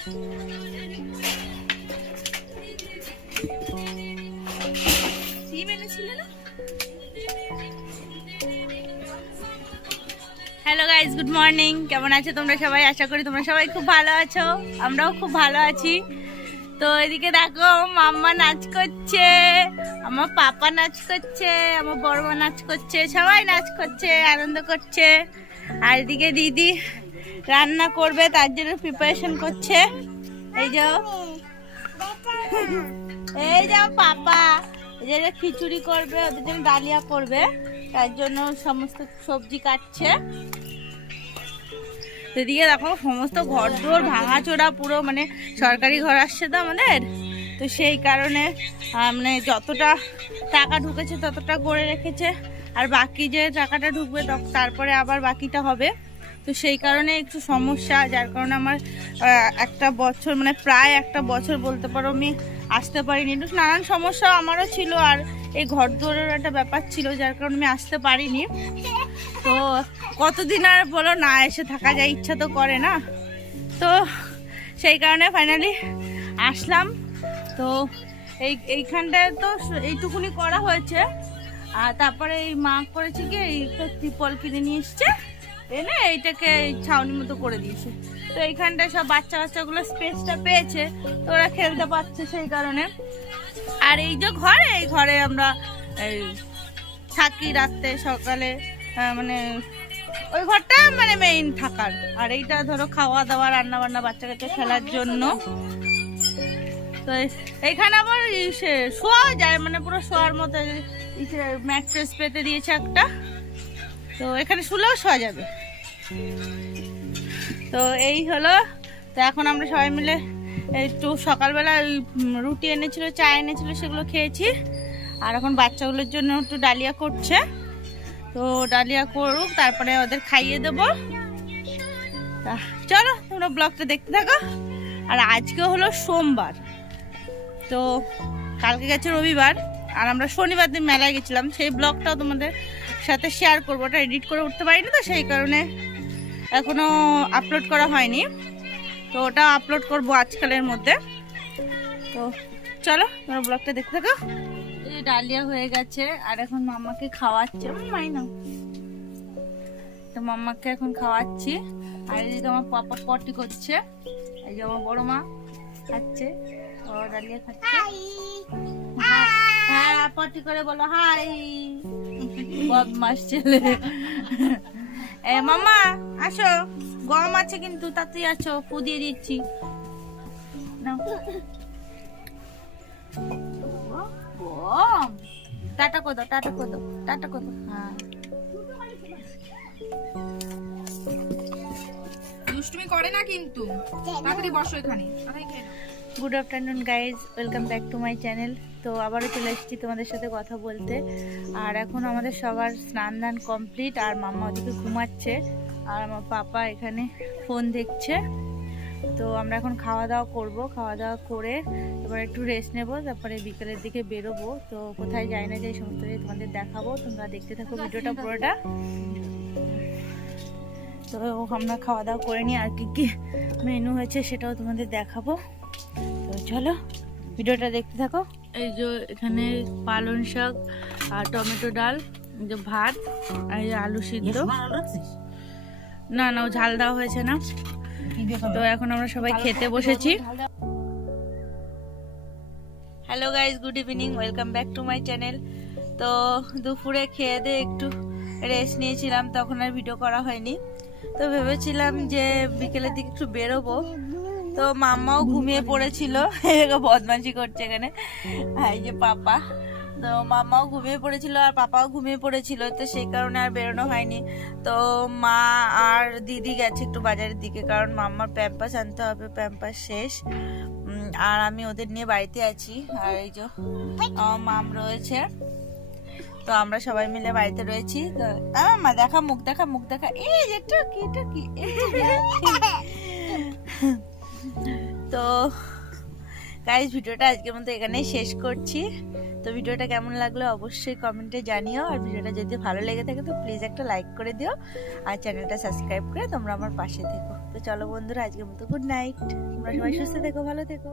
Hello guys good morning কেমন আছো তোমরা সবাই? আশা করি তোমরা সবাই খুব ভালো আছো। আমরাও খুব ভালো আছি। তো এদিকে দেখো, মাম্মা নাচ করছে, আমার পাপা নাচ করছে, আমার বড়মা নাচ করছে, সবাই নাচ করছে, আনন্দ করছে। আর এদিকে দিদি রান্না করবে, তার জন্য প্রিপারেশন করছে। এই যাও এই যাও পাপা। যে খিচুড়ি করবে, ওদের জন্য ডালিয়া করবে। তার জন্য সমস্ত সবজি কাটছে। এদিকে দেখো, সমস্ত ঘর দোর ভাঙাচোরা পুরো মানে সরকারি ঘর আসছে তো আমাদের। তো সেই কারণে মানে যতটা টাকা ঢুকেছে ততটা করে রেখেছে। আর বাকি যে টাকাটা ঢুকবে তারপরে আবার বাকিটা হবে। তো সেই কারণে একটু সমস্যা, যার কারণে আমার একটা বছর মানে প্রায় একটা বছর বলতে পারো আমি আসতে পারিনি। একটু নানান সমস্যা আমারও ছিল আর এই ঘর দোরের একটা ব্যাপার ছিল, যার কারণে আমি আসতে পারিনি। তো কতদিন আর বলো না, এসে থাকা যায়, ইচ্ছা তো করে না। তো সেই কারণে ফাইনালি আসলাম। তো এই, এইখানটায় তো এইটুকুনি করা হয়েছে। আর তারপরে এই মা করেছে কি, এই ত্রিপল কিনে নিয়ে এসছে। এনে এইটাকে এই ছাউনি মতো করে দিয়েছে। তো এইখানটায় সব বাচ্চা বাচ্চাগুলো স্পেসটা পেয়েছে, তো ওরা খেলতে পারছে সেই কারণে। আর এই যে ঘরে, এই ঘরে আমরা এই থাকি রাত্রে, সকালে মানে ওই ঘরটা মানে মেইন থাকার। আর এইটা ধরো খাওয়া দাওয়া রান্না বান্না বাচ্চা কাচ্চা খেলার জন্য। তো এই- এইখানে আবার শোয়া যায় মানে পুরো শোয়ার মতো ম্যাট্রেস পেতে দিয়েছে একটা। তো এখানে শুলেও শোয়া যাবে। তো এই হলো, তো এখন আমরা সবাই মিলে একটু সকালবেলা রুটি এনেছিল, চা এনেছিল, সেগুলো খেয়েছি। আর এখন বাচ্চাগুলোর জন্য একটু ডালিয়া করছে। তো ডালিয়া করুক, তারপরে ওদের খাইয়ে দেবো। তা, চলো, তোমরা ব্লগটা দেখতে থাকো। আর আজকে হলো সোমবার। তো কালকে গেছে রবিবার, আর আমরা শনিবার দিন মেলায় গেছিলাম। সেই ব্লগটাও তোমাদের সাথে শেয়ার করব। ওটা এডিট করে উঠতে পারিনি তো সেই কারণে এখনও আপলোড করা হয়নি। তো ওটা আপলোড করব আজকালের মধ্যে। তো চলো তোমরা ব্লগটা দেখতে থাকো। ডালিয়া হয়ে গেছে আর এখন মাম্মাকে খাওয়াচ্ছে। মাই না। তো মাম্মাকে এখন খাওয়াচ্ছি। আর এই যে আমার পাপা পটি করছে। এই যে আমার বড় মা খাচ্ছে। ও ডালিয়া খাচ্ছে। হ্যাঁ, হ্যাঁ পটি করে বলো হাই বদমাস ছেলে। এ, মামা, আসো। গম আছে কিন্তু তাতেই আছো ফু দিয়ে দিচ্ছি। টাটা কোদো টাটা কোদো টাটা কোদো হ্যাঁ। দুষ্টুমি করে না কিন্তু। তাড়াতাড়ি বসো এখানে। তাড়াতাড়ি খেয়ে। Good afternoon guys welcome back to my channel তো আবারও চলে এসেছি তোমাদের সাথে কথা বলতে। আর এখন আমাদের সবার স্নান দান কমপ্লিট আর মাম্মা ওদিকে ঘুমাচ্ছে, আর আমার পাপা এখানে ফোন দেখছে। তো আমরা এখন খাওয়া দাওয়া করব। খাওয়া দাওয়া করে তারপরে একটু রেস্ট নেব, তারপরে বিকেলের দিকে বেরোবো। তো কোথায় যাই না যাই সমস্ত তোমাদের দেখাবো। তোমরা দেখতে থাকো ভিডিওটা পুরোটা। তো আমরা খাওয়া দাওয়া করে নিই, আর কি কি মেনু হয়েছে সেটাও তোমাদের দেখাবো। তো চলো ভিডিওটা দেখতে থাকো। এই যে এখানে পালং শাক আর টমেটো ডাল যে ভাত আর এই আলু সিদ্ধ। না না ও ঝাল দেওয়া হয়েছে না। তো এখন আমরা সবাই খেতে বসেছি। Hello guys good evening welcome back to my channel তো দুপুরে খেয়ে দিয়ে একটু রেস্ট নিয়েছিলাম তখন আর ভিডিও করা হয়নি। তো ভেবেছিলাম যে বিকেলের দিকে একটু বেরোবো। তো মাম্মাও ঘুমিয়ে পড়েছিল। বদমাশি করছে এখানে। এই যে পাপা। তো মামাও ঘুমিয়ে পড়েছিল আর পাপাও ঘুমিয়ে পড়েছিল। তো সেই কারণে আর বেরোনো হয়নি। তো মা আর দিদি গেছে একটু বাজারের দিকে। কারণ মাম্মার প্যাম্পাস আনতে হবে। প্যাম্পাস শেষ। আর আমি ওদের নিয়ে বাড়িতে আছি। আর এই যে মাম রয়েছে। তো আমরা সবাই মিলে বাড়িতে রয়েছি। তো মা, দেখা, মুখ দেখা মুখ দেখা। এই টুকি টুকি এই যে তো গাইজ ভিডিওটা আজকের মতো এখানেই শেষ করছি। তো ভিডিওটা কেমন লাগল অবশ্যই কমেন্টে জানিও। আর ভিডিওটা যদি ভালো লেগে থাকে, তো প্লিজ একটা লাইক করে দিও। আর চ্যানেলটা সাবস্ক্রাইব করে তোমরা আমার পাশে থেকো। তো চলো বন্ধুরা, আজকের মতো গুড নাইট তোমরা সবাই সুস্থ থেকো, ভালো থেকো।